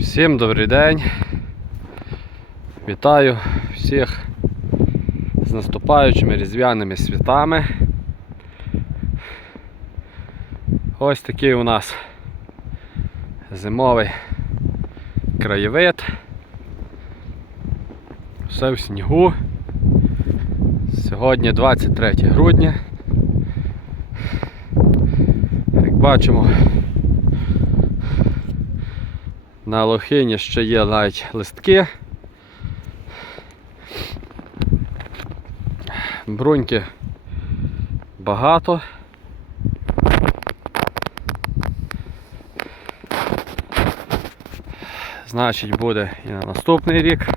Всім добрий день. Вітаю всіх з наступаючими різдвяними святами. Ось такий у нас зимовий краєвид. Все в снігу. Сьогодні 23 грудня. Як бачимо, на лохині ще є навіть листки. Бруньки багато. Значить буде і на наступний рік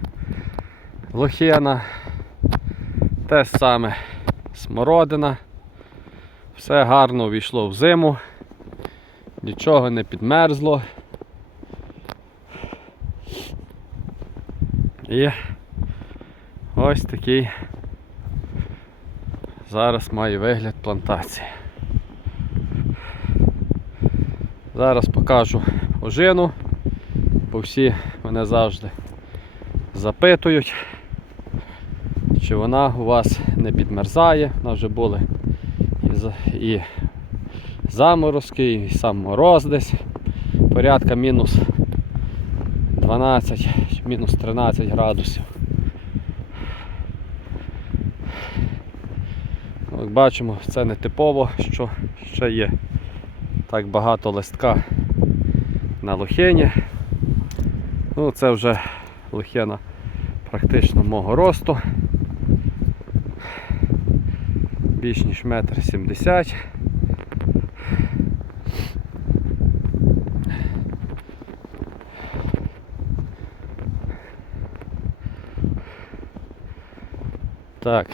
лохина. Те саме смородина. Все гарно увійшло в зиму, нічого не підмерзло. І ось такий зараз має вигляд плантації. Зараз покажу ожину, бо всі мене завжди запитують, чи вона у вас не підмерзає, вона вже були і, заморозки, і сам мороз десь порядка мінус 12, мінус 13 градусів. Як бачимо, це не типово, що ще є так багато листка на лохині. Ну, це вже лохина практично мого росту. Більш ніж метр сімдесят. Так,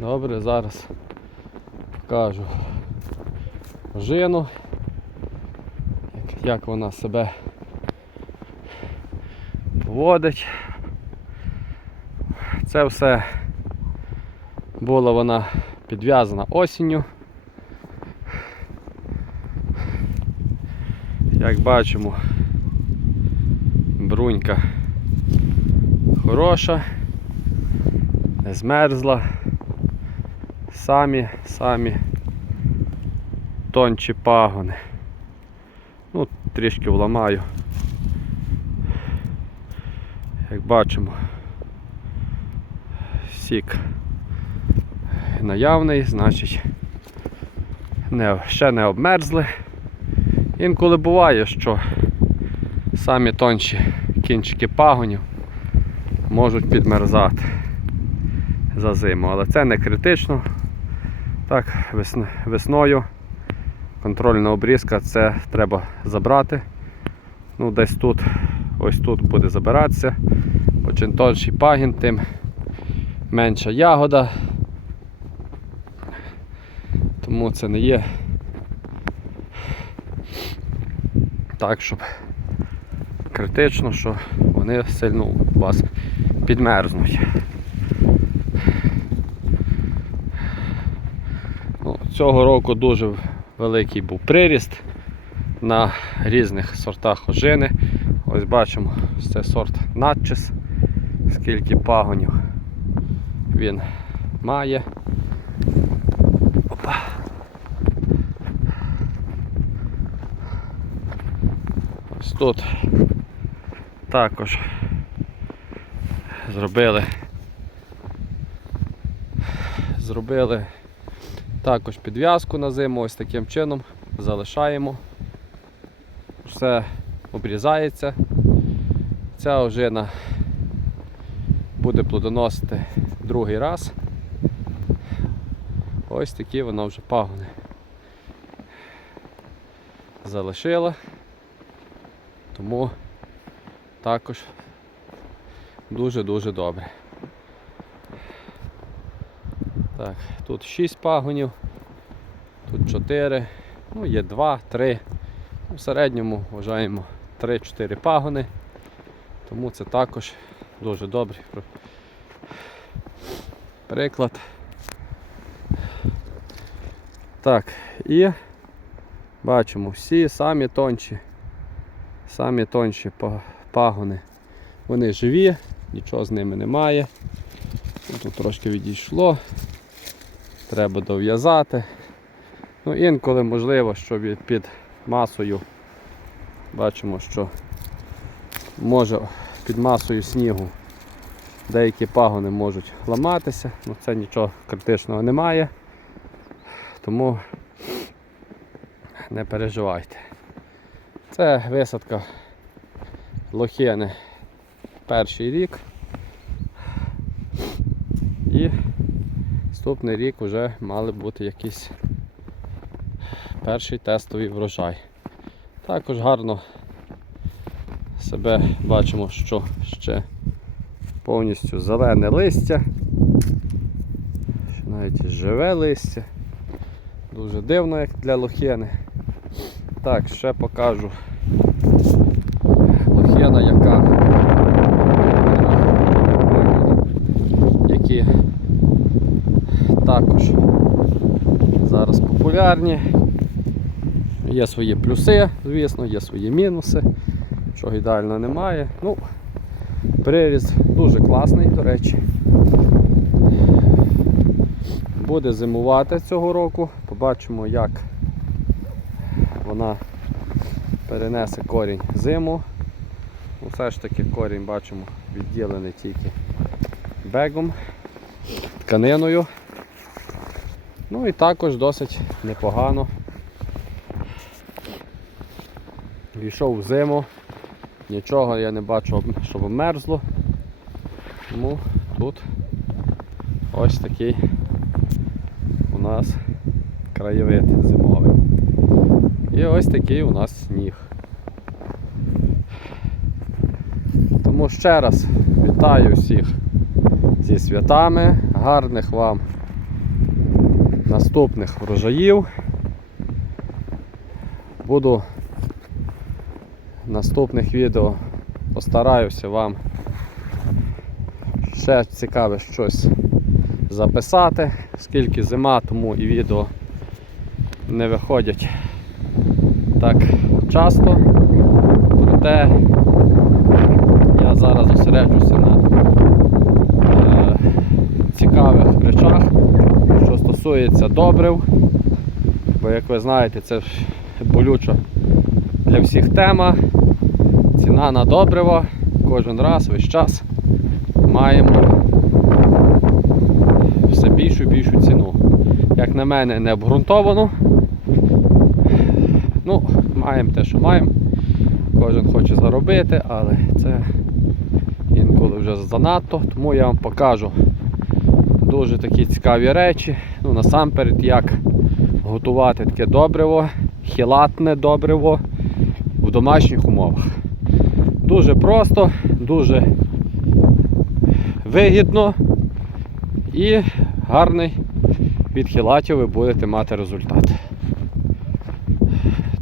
добре, зараз покажу жину, як, вона себе поводить. Це все була вона підв'язана осінню. Як бачимо, брунька хороша не змерзла. Самі, самі тончі пагони. Ну, трішки вламаю. Як бачимо, сік наявний, значить не, ще не обмерзли. Інколи буває, що самі тонші кінчики пагонів можуть підмерзати за зиму, але це не критично. Так, весною контрольна обрізка це треба забрати. Ну, десь тут, ось тут буде забиратися. Бо чим тонший пагін, тим менша ягода. Тому це не є так, щоб критично, що вони сильно у вас підмерзнуть. Ну, Цього року дуже великий був приріст на різних сортах ожини. Ось бачимо, це сорт надчис, скільки пагонів він має. Опа. Ось тут також зробили зробили також підв'язку на зиму, ось таким чином залишаємо. Все обрізається. Ця ожина буде плодоносити другий раз. Ось такі вона вже пагони залишила. Тому також дуже-дуже добре. Так, тут 6 пагонів, тут 4, ну є 2, 3. В середньому вважаємо 3-4 пагони. Тому це також дуже добрий приклад. Так, і бачимо всі самі тонші, самі тонші пагони. Вони живі, нічого з ними немає. Тут трошки відійшло. Треба дов'язати. Ну, інколи можливо, що під масою бачимо, що може під масою снігу деякі пагони можуть ламатися, ну це нічого критичного немає. Тому не переживайте. Це висадка лохини перший рік. І наступний рік вже мали бути якісь перший тестовий врожай. Також гарно себе бачимо, що ще повністю зелене листя. Ще навіть живе листя. Дуже дивно, як для лохини. Так, ще покажу лохина, яка які також зараз популярні. Є свої плюси, звісно, є свої мінуси, чого ідеально немає. Ну, Приріз дуже класний, до речі. Буде зимувати цього року. Побачимо, як вона перенесе корінь зиму. Ну, Все ж таки корінь бачимо відділений тільки бегом, тканиною. Ну і також досить непогано. Війшов в зиму, нічого я не бачу, щоб мерзло. Тому тут ось такий у нас краєвид зимовий. І ось такий у нас сніг. Тому ще раз вітаю всіх зі святами, гарних вам наступних врожаїв. Буду в наступних відео постараюся вам ще цікаве щось записати, оскільки зима, тому і відео не виходять так часто. Проте я зараз зосереджуся на стосується добрив. Бо, як ви знаєте, це болюча для всіх тема. Ціна на добриво кожен раз, весь час маємо все більшу і більшу ціну. Як на мене, не обґрунтовано. Ну, маємо те, що маємо. Кожен хоче заробити, але це інколи вже занадто, тому я вам покажу дуже такі цікаві речі. Ну, насамперед, як готувати таке добриво, хілатне добриво в домашніх умовах. Дуже просто, дуже вигідно і гарний від хілатів ви будете мати результат.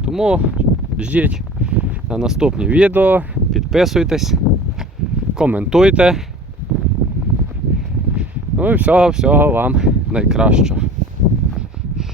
Тому ждіть на наступні відео, підписуйтесь, коментуйте. Ну і всього-всього вам найкращого.